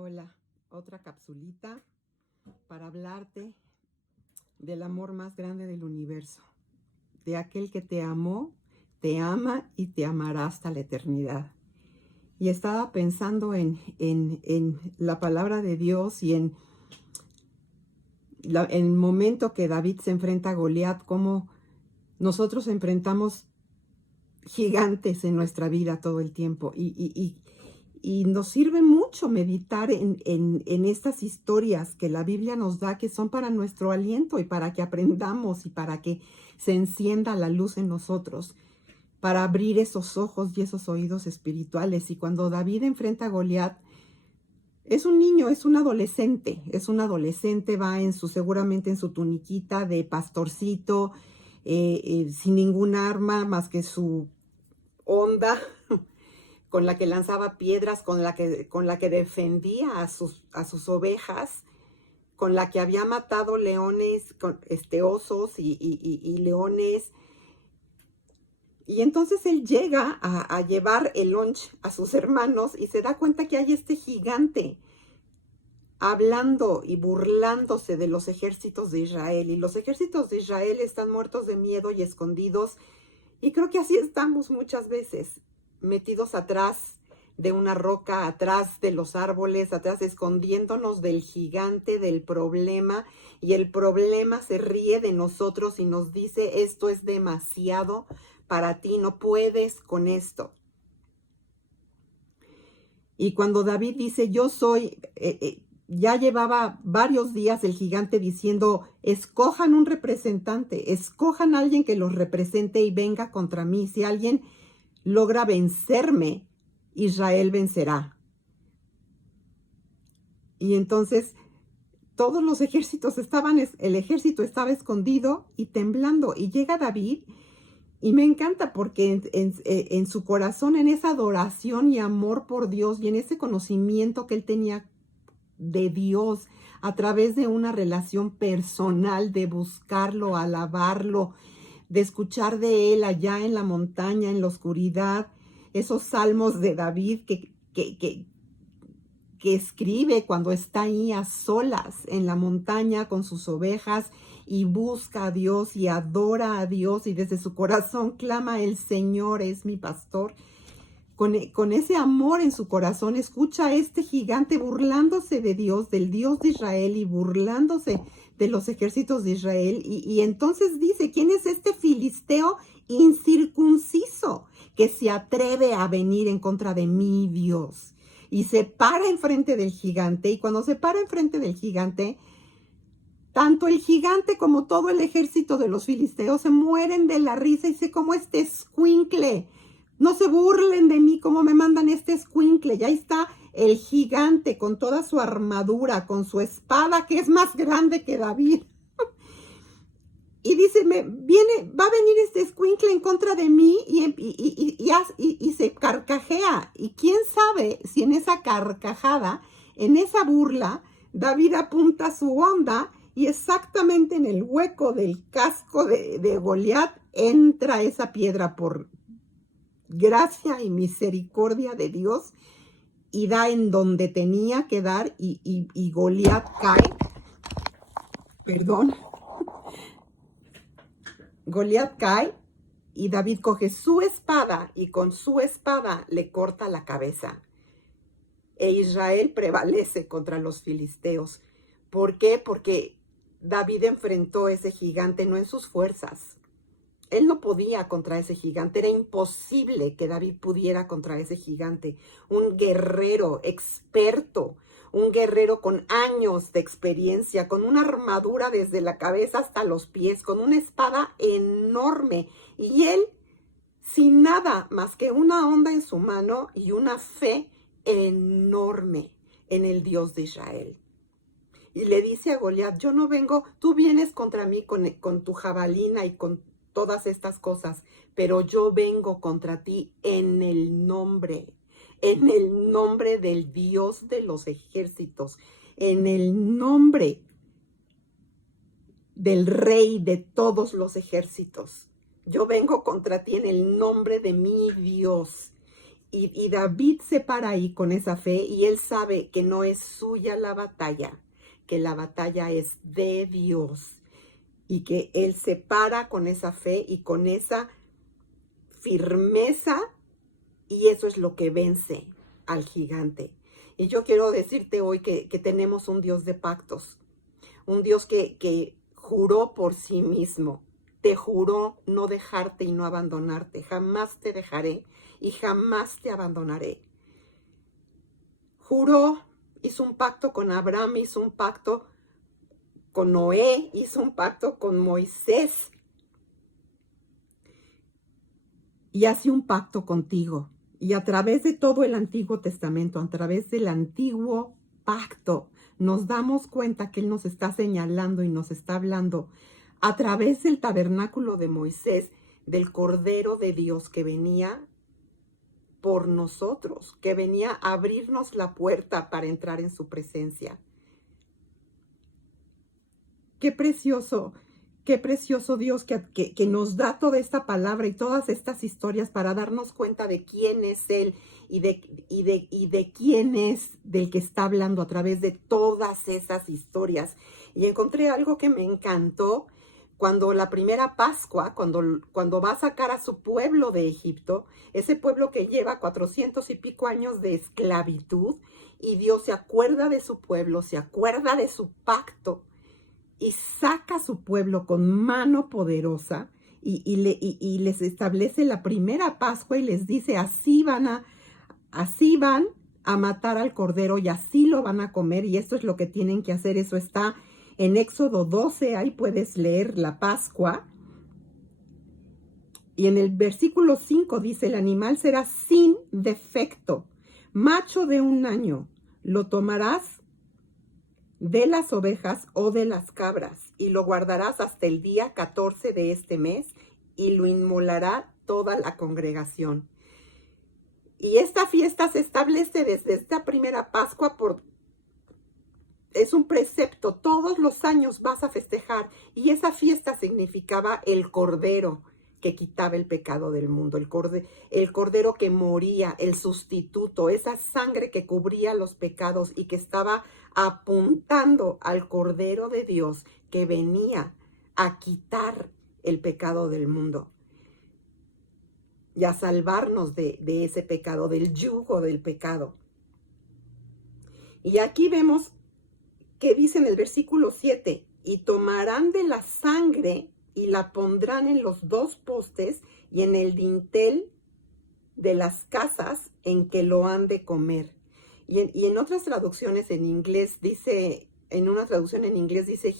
Hola, otra capsulita para hablarte del amor más grande del universo, de aquel que te amó, te ama y te amará hasta la eternidad. Y estaba pensando en la palabra de Dios y en el momento que David se enfrenta a Goliat, cómo nosotros enfrentamos gigantes en nuestra vida todo el tiempo. Y nos sirve mucho meditar en estas historias que la Biblia nos da, que son para nuestro aliento y para que aprendamos y para que se encienda la luz en nosotros, para abrir esos ojos y esos oídos espirituales. Y cuando David enfrenta a Goliat, es un niño, es un adolescente, va seguramente en su tuniquita de pastorcito, sin ningún arma más que su onda con la que lanzaba piedras, con la que defendía a sus ovejas, con la que había matado leones, osos y leones. Y entonces él llega a llevar el lunch a sus hermanos y se da cuenta que hay este gigante hablando y burlándose de los ejércitos de Israel. Y los ejércitos de Israel están muertos de miedo y escondidos. Y creo que así estamos muchas veces, metidos atrás de una roca, atrás de los árboles, atrás, escondiéndonos del gigante, del problema, y el problema se ríe de nosotros y nos dice: esto es demasiado para ti, no puedes con esto. Y cuando David dice: yo soy, ya llevaba varios días el gigante diciendo: escojan un representante, escojan a alguien que los represente y venga contra mí. Si alguien logra vencerme, Israel vencerá. Y entonces todos los ejércitos el ejército estaba escondido y temblando. Y llega David, y me encanta porque en su corazón, en esa adoración y amor por Dios y en ese conocimiento que él tenía de Dios a través de una relación personal, de buscarlo, alabarlo, de escuchar de él allá en la montaña, en la oscuridad, esos salmos de David que escribe cuando está ahí a solas en la montaña con sus ovejas y busca a Dios y adora a Dios y desde su corazón clama: el Señor es mi pastor. Con ese amor en su corazón, escucha a este gigante burlándose de Dios, del Dios de Israel, y burlándose de los ejércitos de Israel. Y entonces dice: ¿quién es este filisteo incircunciso que se atreve a venir en contra de mi Dios? Y se para enfrente del gigante, y cuando se para enfrente del gigante, tanto el gigante como todo el ejército de los filisteos se mueren de la risa y dice: como este escuincle, no se burlen de mí como me mandan este escuincle. Ya está el gigante con toda su armadura, con su espada que es más grande que David. Y dice: va a venir este escuincle en contra de mí, y se carcajea. Y quién sabe si en esa carcajada, en esa burla, David apunta su onda y exactamente en el hueco del casco de Goliat entra esa piedra por gracia y misericordia de Dios, y da en donde tenía que dar, y Goliat cae. Goliat cae, y David coge su espada y con su espada le corta la cabeza. E Israel prevalece contra los filisteos. ¿Por qué? Porque David enfrentó a ese gigante no en sus fuerzas. Él no podía contra ese gigante, era imposible que David pudiera contra ese gigante. Un guerrero experto, un guerrero con años de experiencia, con una armadura desde la cabeza hasta los pies, con una espada enorme. Y él, sin nada más que una onda en su mano y una fe enorme en el Dios de Israel. Y le dice a Goliat: yo no vengo, tú vienes contra mí con tu jabalina y con todas estas cosas, pero yo vengo contra ti en el nombre del Dios de los ejércitos, en el nombre del Rey de todos los ejércitos. Yo vengo contra ti en el nombre de mi Dios. Y David se para ahí con esa fe y él sabe que no es suya la batalla, que la batalla es de Dios y que él se para con esa fe y con esa firmeza y eso es lo que vence al gigante. Y yo quiero decirte hoy que tenemos un Dios de pactos, un Dios que juró por sí mismo, te juró no dejarte y no abandonarte, jamás te dejaré y jamás te abandonaré. Juró, hizo un pacto con Abraham, hizo un pacto con Noé, hizo un pacto con Moisés y hace un pacto contigo. Y a través de todo el Antiguo Testamento, a través del antiguo pacto, nos damos cuenta que Él nos está señalando y nos está hablando a través del tabernáculo de Moisés, del Cordero de Dios que venía por nosotros, que venía a abrirnos la puerta para entrar en su presencia. Qué precioso Dios que nos da toda esta palabra y todas estas historias para darnos cuenta de quién es Él y de quién es del que está hablando a través de todas esas historias. Y encontré algo que me encantó cuando la primera Pascua, cuando va a sacar a su pueblo de Egipto, ese pueblo que lleva 400 y pico años de esclavitud, y Dios se acuerda de su pueblo, se acuerda de su pacto, y saca a su pueblo con mano poderosa y les establece la primera Pascua y les dice, así van a matar al cordero y así lo van a comer y esto es lo que tienen que hacer. Eso está en Éxodo 12, ahí puedes leer la Pascua. Y en el versículo 5 dice, el animal será sin defecto, macho de 1 año, lo tomarás de las ovejas o de las cabras, y lo guardarás hasta el día 14 de este mes, y lo inmolará toda la congregación. Y esta fiesta se establece desde esta primera Pascua es un precepto, todos los años vas a festejar, y esa fiesta significaba el cordero que quitaba el pecado del mundo, el cordero que moría, el sustituto, esa sangre que cubría los pecados y que estaba apuntando al Cordero de Dios que venía a quitar el pecado del mundo y a salvarnos de ese pecado, del yugo del pecado. Y aquí vemos que dice en el versículo 7, y tomarán de la sangre y la pondrán en los 2 postes y en el dintel de las casas en que lo han de comer. Y en otras traducciones en inglés dice, en una traducción en inglés dice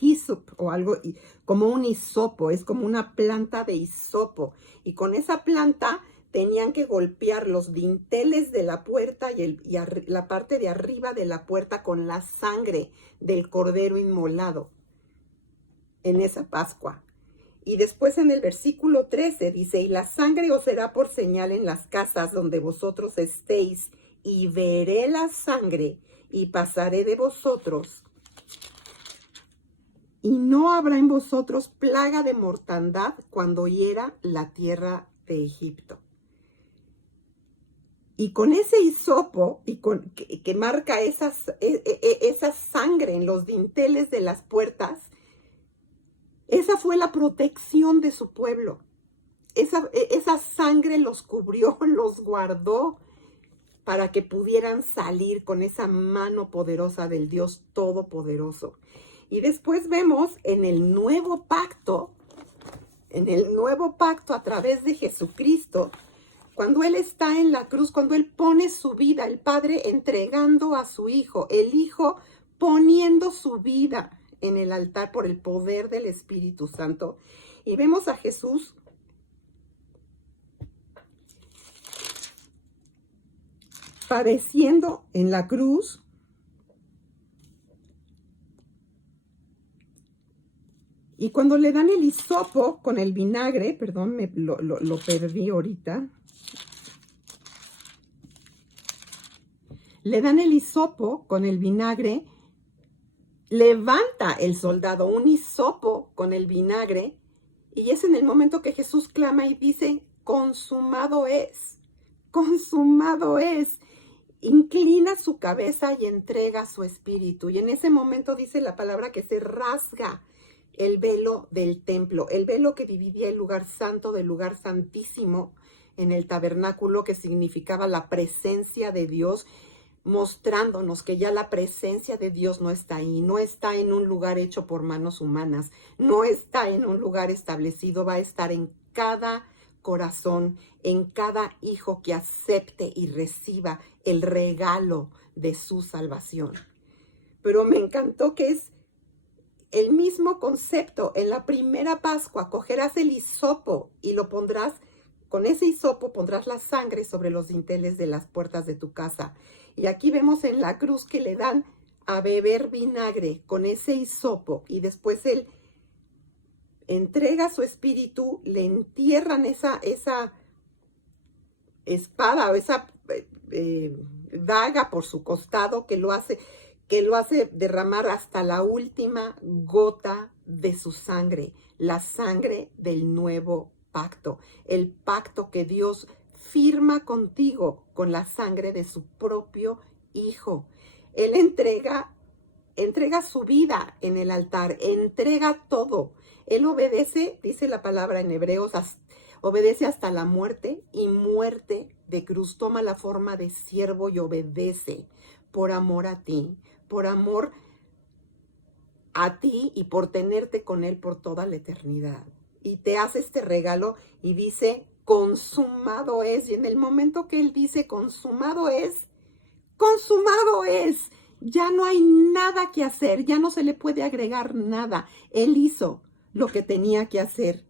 hyssop o algo como un hisopo, es como una planta de hisopo. Y con esa planta tenían que golpear los dinteles de la puerta y la parte de arriba de la puerta con la sangre del cordero inmolado en esa Pascua. Y después en el versículo 13 dice, y la sangre os será por señal en las casas donde vosotros estéis, y veré la sangre y pasaré de vosotros, y no habrá en vosotros plaga de mortandad cuando hiera la tierra de Egipto. Y con ese hisopo y que marca esa sangre en los dinteles de las puertas, esa fue la protección de su pueblo. Esa sangre los cubrió, los guardó para que pudieran salir con esa mano poderosa del Dios Todopoderoso. Y después vemos en el nuevo pacto a través de Jesucristo, cuando Él está en la cruz, cuando Él pone su vida, el Padre entregando a su Hijo, el Hijo poniendo su vida en el altar por el poder del Espíritu Santo. Y vemos a Jesús padeciendo en la cruz, y cuando le dan el hisopo con el vinagre, perdón, lo perdí ahorita, le dan el hisopo con el vinagre, levanta el soldado un hisopo con el vinagre, y es en el momento que Jesús clama y dice, consumado es. consumado es. Inclina su cabeza y entrega su espíritu. Y en ese momento dice la palabra que se rasga el velo del templo, el velo que dividía el lugar santo del lugar santísimo en el tabernáculo, que significaba la presencia de Dios, mostrándonos que ya la presencia de Dios no está ahí, no está en un lugar hecho por manos humanas, no está en un lugar establecido, va a estar en cada corazón, en cada hijo que acepte y reciba el regalo de su salvación. Pero me encantó que es el mismo concepto. En la primera Pascua cogerás el hisopo y lo pondrás, con ese hisopo pondrás la sangre sobre los dinteles de las puertas de tu casa. Y aquí vemos en la cruz que le dan a beber vinagre con ese hisopo, y después él entrega su espíritu, le entierran esa espada o esa daga por su costado que lo hace derramar hasta la última gota de su sangre, la sangre del nuevo pacto, el pacto que Dios firma contigo con la sangre de su propio Hijo. Él entrega su vida en el altar, entrega todo. Él obedece, dice la palabra en Hebreos, obedece hasta la muerte, y muerte de cruz. Toma la forma de siervo y obedece por amor a ti, por amor a ti y por tenerte con Él por toda la eternidad. Y te hace este regalo y dice, consumado es. Y en el momento que Él dice, consumado es, ya no hay nada que hacer, ya no se le puede agregar nada. Él hizo lo que tenía que hacer.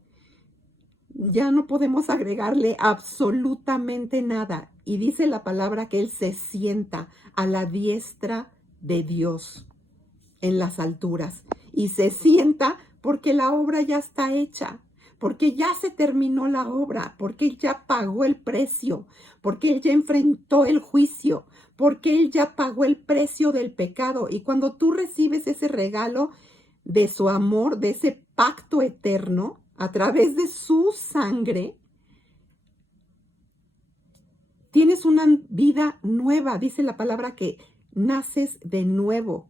Ya no podemos agregarle absolutamente nada. Y dice la palabra que Él se sienta a la diestra de Dios en las alturas. Y se sienta porque la obra ya está hecha, porque ya se terminó la obra, porque Él ya pagó el precio, porque Él ya enfrentó el juicio, porque Él ya pagó el precio del pecado. Y cuando tú recibes ese regalo de su amor, de ese pacto eterno, a través de su sangre, tienes una vida nueva. Dice la palabra que naces de nuevo.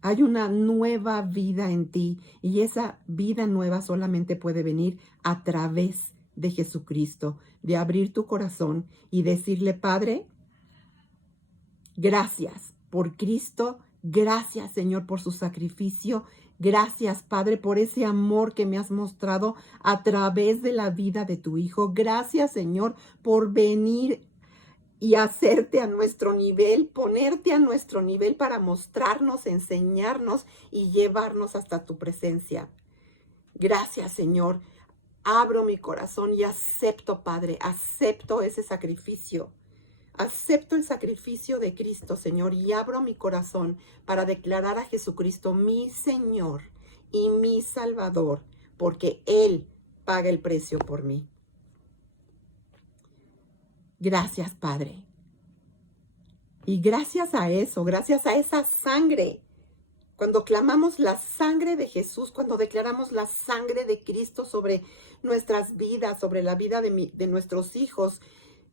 Hay una nueva vida en ti, y esa vida nueva solamente puede venir a través de Jesucristo, de abrir tu corazón y decirle, Padre, gracias por Cristo, gracias Señor por su sacrificio, gracias Padre por ese amor que me has mostrado a través de la vida de tu Hijo, gracias Señor por venir y hacerte a nuestro nivel, ponerte a nuestro nivel para mostrarnos, enseñarnos y llevarnos hasta tu presencia. Gracias, Señor. Abro mi corazón y acepto, Padre, acepto ese sacrificio. Acepto el sacrificio de Cristo, Señor, y abro mi corazón para declarar a Jesucristo mi Señor y mi Salvador, porque Él paga el precio por mí. Gracias, Padre. Y gracias a eso, gracias a esa sangre, cuando clamamos la sangre de Jesús, cuando declaramos la sangre de Cristo sobre nuestras vidas, sobre la vida de nuestros hijos,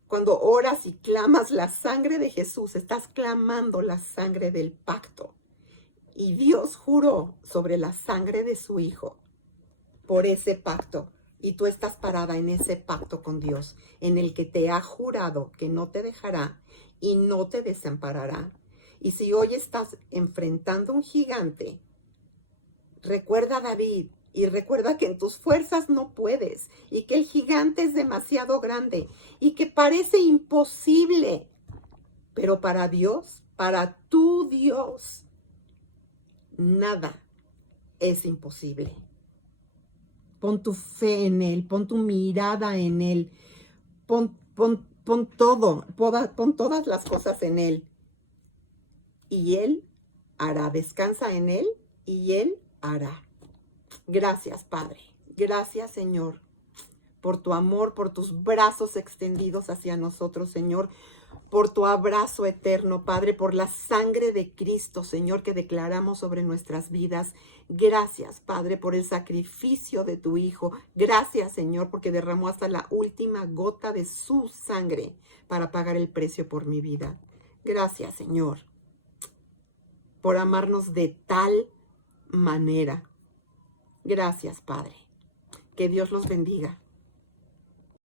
cuando oras y clamas la sangre de Jesús, estás clamando la sangre del pacto. Y Dios juró sobre la sangre de su Hijo por ese pacto. Y tú estás parada en ese pacto con Dios, en el que te ha jurado que no te dejará y no te desamparará. Y si hoy estás enfrentando un gigante, recuerda a David y recuerda que en tus fuerzas no puedes y que el gigante es demasiado grande y que parece imposible. Pero para Dios, para tu Dios, nada es imposible. Pon tu fe en Él, pon tu mirada en Él, pon todas las cosas en Él. Y Él hará, descansa en Él y Él hará. Gracias, Padre. Gracias, Señor, por tu amor, por tus brazos extendidos hacia nosotros, Señor, por tu abrazo eterno, Padre, por la sangre de Cristo, Señor, que declaramos sobre nuestras vidas. Gracias, Padre, por el sacrificio de tu Hijo. Gracias, Señor, porque derramó hasta la última gota de su sangre para pagar el precio por mi vida. Gracias, Señor, por amarnos de tal manera. Gracias, Padre. Que Dios los bendiga.